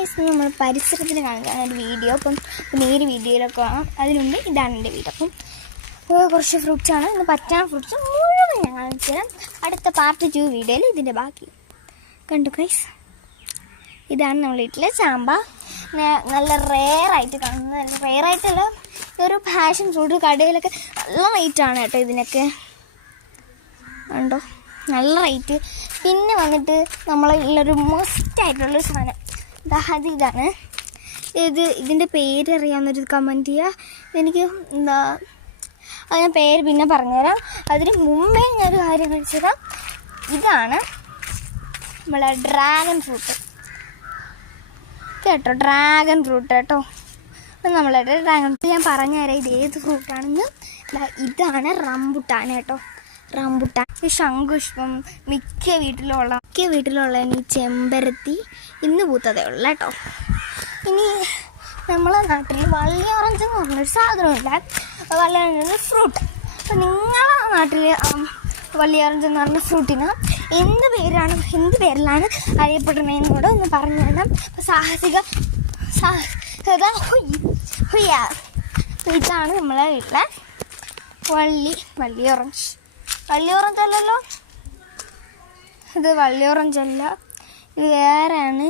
Guys, നമ്മൾ പരിസരത്തിന് കാണിക്കാൻ ഒരു വീഡിയോ. അപ്പം പിന്നെ ഈ ഒരു വീഡിയോയിലൊക്കെ കാണാം. അതിനുണ്ട് ഇതാണ് എൻ്റെ വീഡിയോ. അപ്പം കുറച്ച് ഫ്രൂട്ട്സാണ് ഇന്ന് പറ്റാൻ ഫ്രൂട്ട്സ് മുഴുവൻ ഞാൻ കാണിച്ചു തരാം. അടുത്ത പാർട്ട് 2 വീഡിയോയിൽ ഇതിൻ്റെ ബാക്കി കണ്ടു ഗൈസ്. ഇതാണ് നമ്മൾ വീട്ടിലെ ചാമ്പ. നല്ല റെയറായിട്ട് കാണുന്നത്, നല്ല റെയറായിട്ടുള്ള ഒരു പാഷൻ ഫ്രൂട്ട്. കടയിലൊക്കെ നല്ല റേറ്റാണ് കേട്ടോ ഇതിനൊക്കെ, കണ്ടോ, നല്ല റേറ്റ്. പിന്നെ വന്നിട്ട് നമ്മളുള്ളൊരു മസ്റ്റായിട്ടുള്ളൊരു സാധനം ഇതാണ്. ഇതിൻ്റെ പേര് അറിയാവുന്നൊരു കമൻറ്റ് ചെയ്യുക. എനിക്ക് അത് ഞാൻ പേര് പിന്നെ പറഞ്ഞുതരാം. അതിന് മുമ്പേ ഞാനൊരു കാര്യം കാണിച്ചു തരാം. ഇതാണ് നമ്മളെ ഡ്രാഗൺ ഫ്രൂട്ട് കേട്ടോ, ഡ്രാഗൺ ഫ്രൂട്ട് കേട്ടോ. അപ്പം നമ്മളുടെ ഡ്രാഗൺ ഫ്രൂട്ട് ഞാൻ പറഞ്ഞുതരാം ഇത് ഏത് ഫ്രൂട്ടാണെന്ന്. ഇതാണ് റംബുട്ടാൻ കേട്ടോ, റംബുട്ടാൻ. ഈ ശംഖുഷ്പം മിക്ക വീട്ടിലുള്ള ഈ ചെമ്പരത്തി ഇന്ന് പൂത്തതേ ഉള്ളൂ കേട്ടോ. ഇനി നമ്മളെ നാട്ടിൽ വള്ളി ഓറഞ്ച് എന്ന് പറഞ്ഞൊരു സാധനമില്ല, വള്ളി ഓറഞ്ച് ഫ്രൂട്ട്. അപ്പം നിങ്ങളെ നാട്ടിൽ വള്ളി ഓറഞ്ച് എന്ന് പറഞ്ഞ ഫ്രൂട്ടിന് എന്ത് പേരിലാണ് അറിയപ്പെടുന്നതെന്ന് കൂടെ ഒന്ന് പറഞ്ഞു തരണം. സാഹസികത ഇതാണ് നമ്മളെ വീട്ടിലെ വള്ളി ഓറഞ്ച്. വള്ളി ഓറഞ്ച് അല്ലല്ലോ, ഇത് വള്ളി ഓറഞ്ച് അല്ല, ഇത് വേറെയാണ്.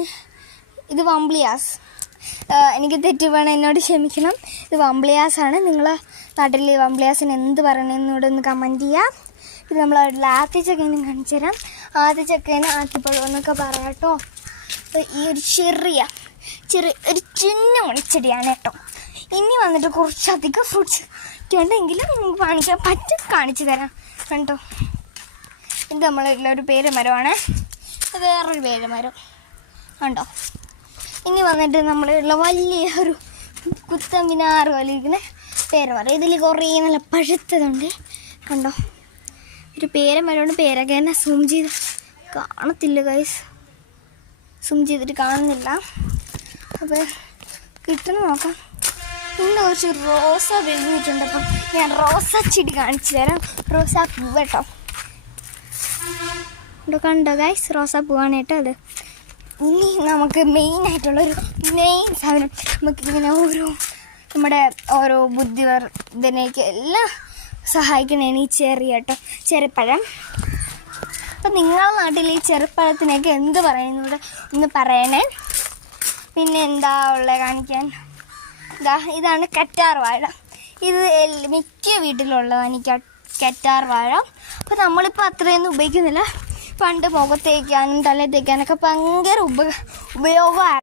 ഇത് വംബ്ലിയാസ്. എനിക്ക് തെറ്റ് വേണം, എന്നോട് ക്ഷമിക്കണം. ഇത് വംബ്ലിയാസാണ്. നിങ്ങളെ നാട്ടിൽ വംബ്ലിയാസിന് എന്ത് പറയണമെന്നൂടെ ഒന്ന് കമൻറ്റ് ചെയ്യാം. ഇത് നമ്മൾ ആത്തിച്ചക്കേനും കാണിച്ചു തരാം. ആത്തിച്ചക്കേന് ആത്തിപ്പഴം എന്നൊക്കെ പറയാം കേട്ടോ. ഈ ഒരു ഒരു ചിന്ന മണിച്ചെടിയാണ് കേട്ടോ. ഇനി വന്നിട്ട് കുറച്ചധികം ഫ്രൂട്ട്സ് ഉണ്ടെങ്കിലും നമുക്ക് കാണിക്കാൻ പറ്റും, കാണിച്ചു തരാം കേട്ടോ. ഇത് നമ്മളൊരു പേരമരമാണ്, ഇത് വേറൊരു പേരമരം കണ്ടോ. ഇനി വന്നിട്ട് നമ്മളുള്ള വലിയൊരു കുത്തമ്പിനാറ് വലിയ പേരമരം. ഇതിൽ കുറേ നല്ല പഴുത്തതുണ്ട് കണ്ടോ. ഒരു പേരമരമുണ്ട്. പേരൊക്കെ തന്നെ സൂം ചെയ്ത് കാണത്തില്ല ഗൈസ്, സൂം ചെയ്തിട്ട് കാണുന്നില്ല. അപ്പോൾ കിട്ടണം നോക്കാം. പിന്നെ കുറച്ച് റോസ വെള്ളിയിട്ടുണ്ട്. അപ്പം ഞാൻ റോസ ചെടി കാണിച്ചു തരാം. റോസാ പൂവ് കേട്ടോ, കണ്ടോ ഗൈസ്, റോസാ പൂവാണ് കേട്ടോ അത്. ഇനി നമുക്ക് മെയിനായിട്ടുള്ളൊരു സാധനം, നമുക്കിങ്ങനെ നമ്മുടെ ഓരോ ബുദ്ധിവർദ്ധനയ്ക്ക് എല്ലാം സഹായിക്കണേണ് ഈ ചെറുപ്പഴം. അപ്പം നിങ്ങളുടെ നാട്ടിൽ ഈ ചെറുപ്പഴത്തിനൊക്കെ എന്ത് പറയുന്നത് ഒന്ന് പറയണേ. പിന്നെ എന്താ ഉള്ളത് കാണിക്കാൻ? ഇതാണ് കറ്റാർ വാഴ. ഇത് മിക്ക വീട്ടിലുള്ളതാണ് ഈ കറ്റാർ വാഴ. അപ്പോൾ നമ്മളിപ്പോൾ അത്രയൊന്നും ഉപയോഗിക്കുന്നില്ല. പണ്ട് മുഖത്ത് തേക്കാനും തലയിൽ തേക്കാനൊക്കെ ഭയങ്കര ഉപയോഗമാണ്.